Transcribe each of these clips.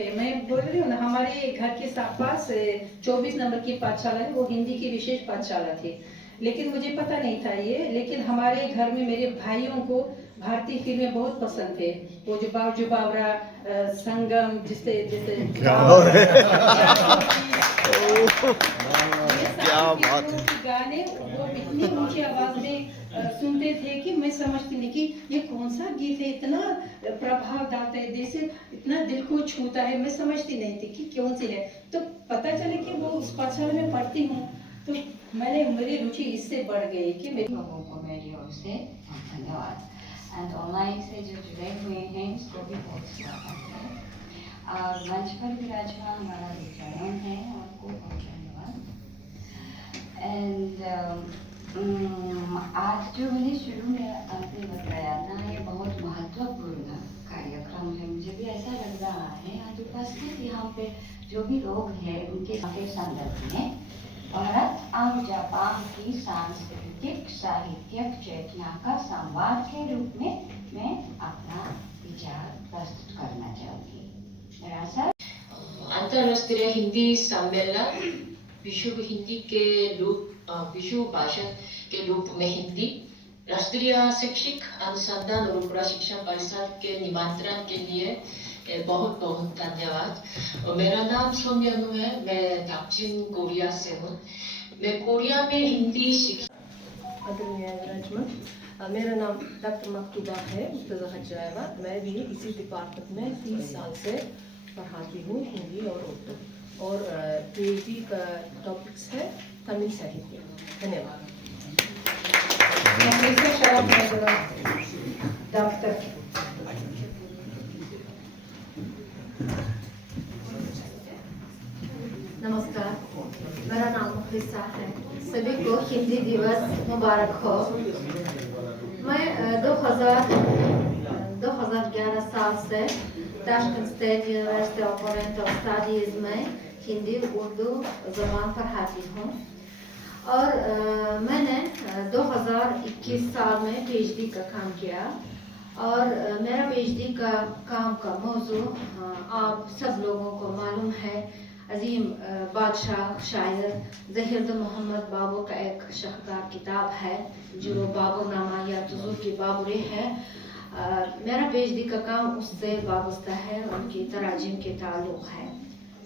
है। मैं बोल रही हूँ ना, हमारे घर के पास 24 नंबर की पाठशाला है, वो हिंदी की विशेष पाठशाला थी। लेकिन मुझे पता नहीं था ये, लेकिन हमारे घर में मेरे भाइयों को भारतीय फिल्में बहुत पसंद थे। वो जो बावजू बावरा, संगम, जिससे जैसे क्या बात है, गाने वो इतनी ऊंची आवाज में सुनते थे कि मैं समझती नहीं कि ये कौन सा गीत है, इतना प्रभाव डालता है, जैसे इतना दिल को छूता है। मैं समझती नहीं थी कि कौन सी है। तो पता चले कि वो उस पाठशाला में पढ़ती हूँ, तो मेरी रुचि इससे बढ़ गई कि मेरी लोगों को मेरी ओर से धन्यवाद। एंड ऑनलाइन से जो जुड़े हुए हैं उसको भी बहुत स्वागत है। और मंच पर विराजमान हमारा विद्यालय है, आपको बहुत धन्यवाद। एंड आज जो मैंने शुरू में आपने बताया था, ये बहुत महत्वपूर्ण कार्यक्रम है। मुझे भी ऐसा लग रहा है आज उपस्थित यहाँ पे जो भी लोग हैं उनके संदर्भ में भारत और जापान की सांस्कृतिक साहित्यिक चेतना का संवाद के रूप में मैं अपना विचार प्रस्तुत करना चाहूँगी। अंतर्राष्ट्रीय हिंदी सम्मेलन विश्व हिंदी के रूप विश्व भाषा के रूप में हिंदी राष्ट्रीय शैक्षिक अनुसंधान और प्रशिक्षण परिषद के निमंत्रण के लिए बहुत बहुत धन्यवाद। मेरा नाम सोम्यनु है, मैं दक्षिण कोरिया से हूँ। मैं कोरिया में हिंदी मेरा नाम डॉक्टर मकतूबा है मुर्तज़ा। मैं भी इसी डिपार्टमेंट में 30 साल से पढ़ाती हूँ, हिंदी और उर्दू, और पीएचडी का टॉपिक्स है तमिल साहित्य। धन्यवाद। नमस्कार, मेरा नाम मुखलिसा है। सभी को हिंदी दिवस मुबारक हो। मैं 2011 साल से Tashkent state university of oriental studies में हिंदी उर्दू ज़बान पढ़ाती हूँ, और मैंने 2021 साल में पीएचडी का काम किया। और मेरा पीएचडी का काम का मौजू आप सब लोगों को मालूम है, अजीम बादशाह शायर ज़हीर मोहम्मद बाबर का एक शाहकार किताब है जो बाबरनामा या तुज़ूर की बाबरी है। मेरा पीएचडी का काम उससे वाबस्ता है, उनकी तराजीम के ताल्लुक़ है।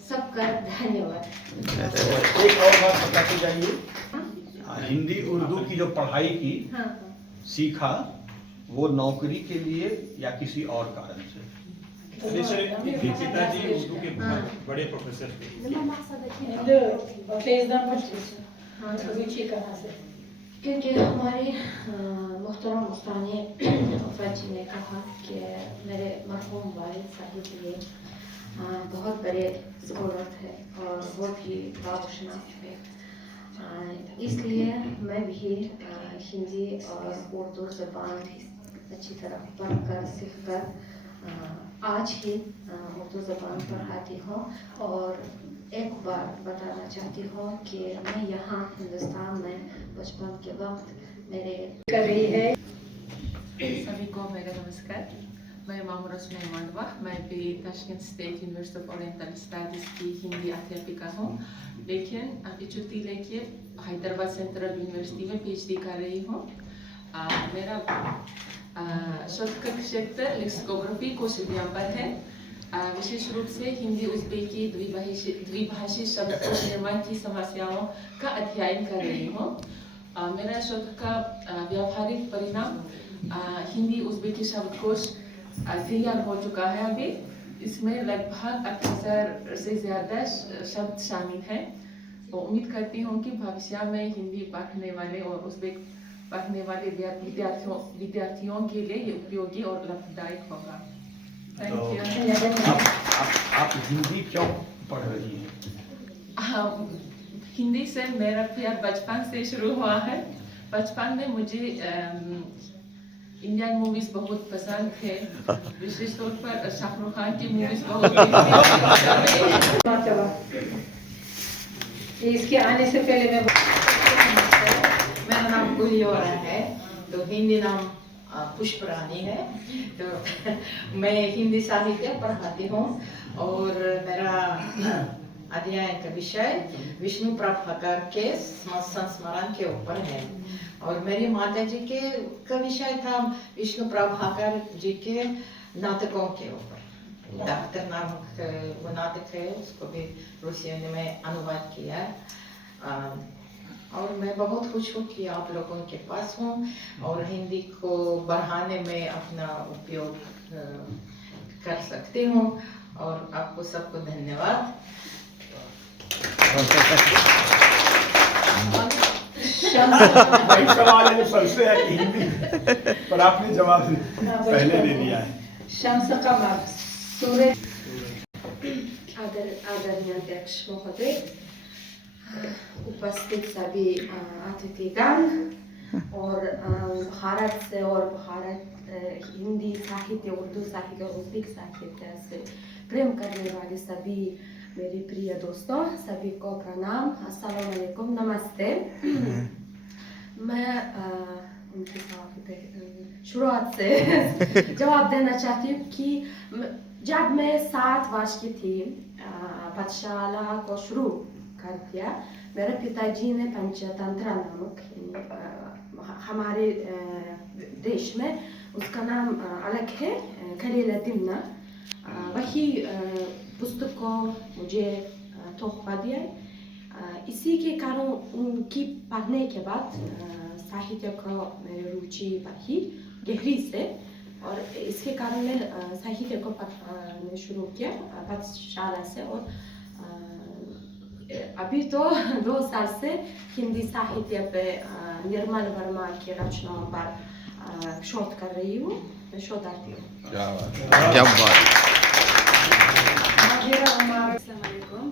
सबका धन्यवाद। एक और बात बताती जाइए, हिंदी उर्दू की जो पढ़ाई की सीखा, वो नौकरी के लिए या किसी और कारण से? पिताजी उर्दू के बड़े प्रोफेसर थे। क्योंकि हमारे मुहतरम उस्ताद जी ने कहा कि मेरे मरहूम वालिद साहिब ये बहुत बड़े स्कॉलर थे और बहुत ही बाशनास थे, इसलिए मैं भी हिंदी और उर्दू ज़बान अच्छी तरह पढ़कर सीखकर आज ही उर्दू ज़बान पढ़ाती हूँ। और एक बार बताना चाहती हूँ कि मैं यहाँ हिंदुस्तान में बचपन के वक्त मेरे कर रही है। सभी को मेरा नमस्कार। मैं मामूर उसमें मांडवा, मैं भी Tashkent state university of oriental studies की हिंदी अध्यापिका हूँ, लेकिन अभी छुट्टी लेके हैदराबाद सेंट्रल यूनिवर्सिटी में पीएचडी कर रही हूँ। मेरा शोध का क्षेत्र लेक्सिकोग्राफी कोशिका पर है। विशेष रूप से हिंदी उज़्बेकी द्विभाषी शब्दकोश निर्माण की समस्याओं का अध्ययन कर रही हूँ। मेरा शोध का व्यावहारिक परिणाम हिंदी उज़्बेकी शब्दकोश तैयार हो चुका है। अभी इसमें लगभग 8000 से ज़्यादा शब्द शामिल हैं। तो उम्मीद करती हूँ कि भविष्य में हिंदी पढ़ने वाले और उज़्बेक पढ़ने वाले विद्यार्थियों के लिए ये उपयोगी और लाभदायक होगा। Thank you. आप हिंदी क्यों पढ़ रही हैं? हिंदी से मेरा प्यार बचपन से शुरू हुआ है। बचपन में मुझे इंडियन मूवीज बहुत पसंद थे, विशेष तौर पर शाहरुख खान की मूवीज बहुत इसके आने से पहले मेरा नाम गुलियोरा है, तो हिंदी नाम पुष्परानी है। तो मैं हिंदी साहित्य पढ़ाती हूँ और अध्ययन का विषय विष्णु प्रभाकर के संस्मरण के ऊपर है। और मेरी माता जी के का विषय था विष्णु प्रभाकर जी के नाटकों के ऊपर। डॉक्टर नामक वो नाटक है, उसको भी रूसी में अनुवाद किया है। और मैं बहुत खुश हूँ कि आप लोगों के पास हूँ और हिंदी को बढ़ाने में अपना उपयोग कर सकती हूँ। और आपको सबको धन्यवाद। वही सवाल है जो सबसे है कि हिंदी, पर आपने जवाब पहले दे दिया है। आदरणीय अध्यक्ष महोदय, उपस्थित सभी अतिथिगण और भारत से और हिंदी साहित्य, उर्दू साहित्य और उज़्बेक साहित्य से प्रेम करने वाले सभी मेरे प्रिय दोस्तों, सभी को प्रणाम, अस्सलाम वालेकुम, नमस्ते। मैं उनके शुरुआत से जवाब देना चाहती हूँ कि जब मैं 7 वर्ष की थी, पाठशाला को शुरू कर दिया। मेरे पिताजी ने पंचतंत्र नामक हमारे देश में उसका नाम अलग है, खलील तिमना, वही पुस्तक को मुझे तोहफा दिया। इसी के कारण उनकी पढ़ने के बाद साहित्य को मेरी रुचि बढ़ी गहरी से, और इसके कारण मैं साहित्य को पढ़ना शुरू किया पाठशाला से। और अभी तो 2 साल से हिंदी साहित्य पे निर्मल वर्मा की रचनाओं पर शोध कर रही हूँ, मैं शोधार्थी हूँ। क्या बात।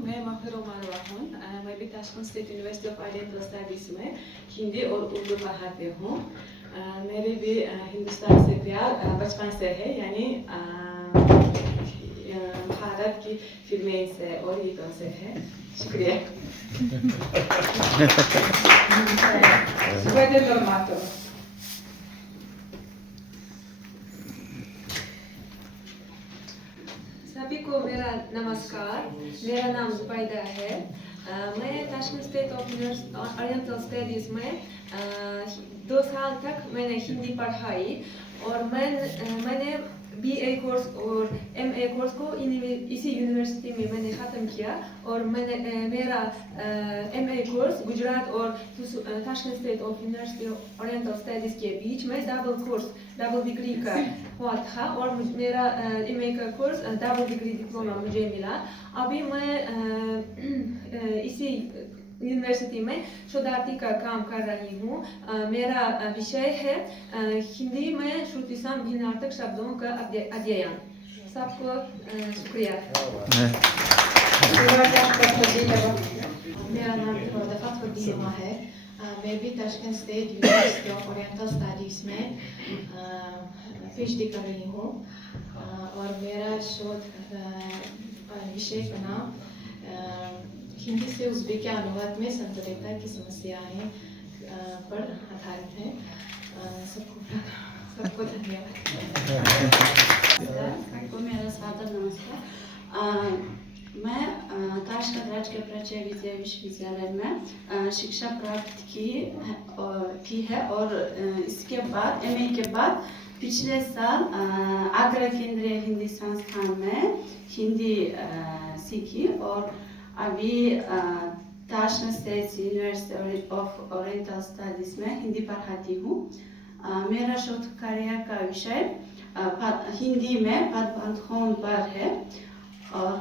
मैं माहिर मारवा हूँ। मैं भी Tashkent state university of oriental studies में हिंदी और उर्दू पढ़ाती हूँ। मेरे भी हिंदुस्तान से प्यार बचपन से है, यानी भारत की फिल्में से और गीतों से है। शुक्रिया। सभी को मेरा नमस्कार। मेरा नाम जुबैदा है। मैं Tashkent state of oriental studies में 2 साल तक मैंने हिंदी पढ़ाई, और मैंने BA कोर्स और MA कोर्स को इसी यूनिवर्सिटी में मैंने ख़त्म किया। और मेरा MA कोर्स गुजरात और Tashkent state of university oriental studies के बीच में डबल डिग्री का हुआ था, और मेरा MA का कोर्स डबल डिग्री डिप्लोमा मुझे मिला। अभी मैं इसी यूनिवर्सिटी में शोधार्थी का काम कर रही हूँ। मेरा विषय है हिंदी में श्रुति सम भिन्नार्थक शब्दों का अध्ययन। सबको शुक्रिया। मेरा नाम फतहुद्दीन है। मैं भी Tashkent state university of oriental studies में PhD कर रही हूँ, और मेरा शोध विषय का नाम हिंदी से उज़्बेक के अनुवाद में संतुलितता की समस्याएं पर आधारित है। सबको धन्यवाद। सबको मेरा सादर नमस्कार। मैं ताशकंद राजकीय प्राच्य विश्वविद्यालय में शिक्षा प्राप्त की है, और इसके बाद MA के बाद पिछले साल आगरा केंद्रीय हिंदी संस्थान में हिंदी सीखी, और अभी Tashkent state university of oriental studies में हिंदी पढ़ाती हूँ। मेरा शोध कार्य का विषय हिंदी में पदबंधों पर है, और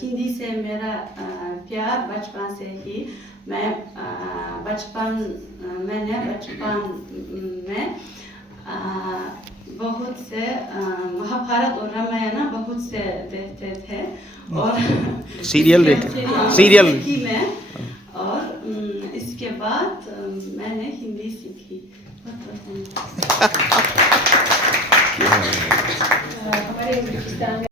हिंदी से मेरा प्यार बचपन से ही। मैंने बचपन में बहुत से महाभारत और रामायण बहुत से देखते थे, और सीरियल में, और इसके बाद मैंने हिंदी सीखी।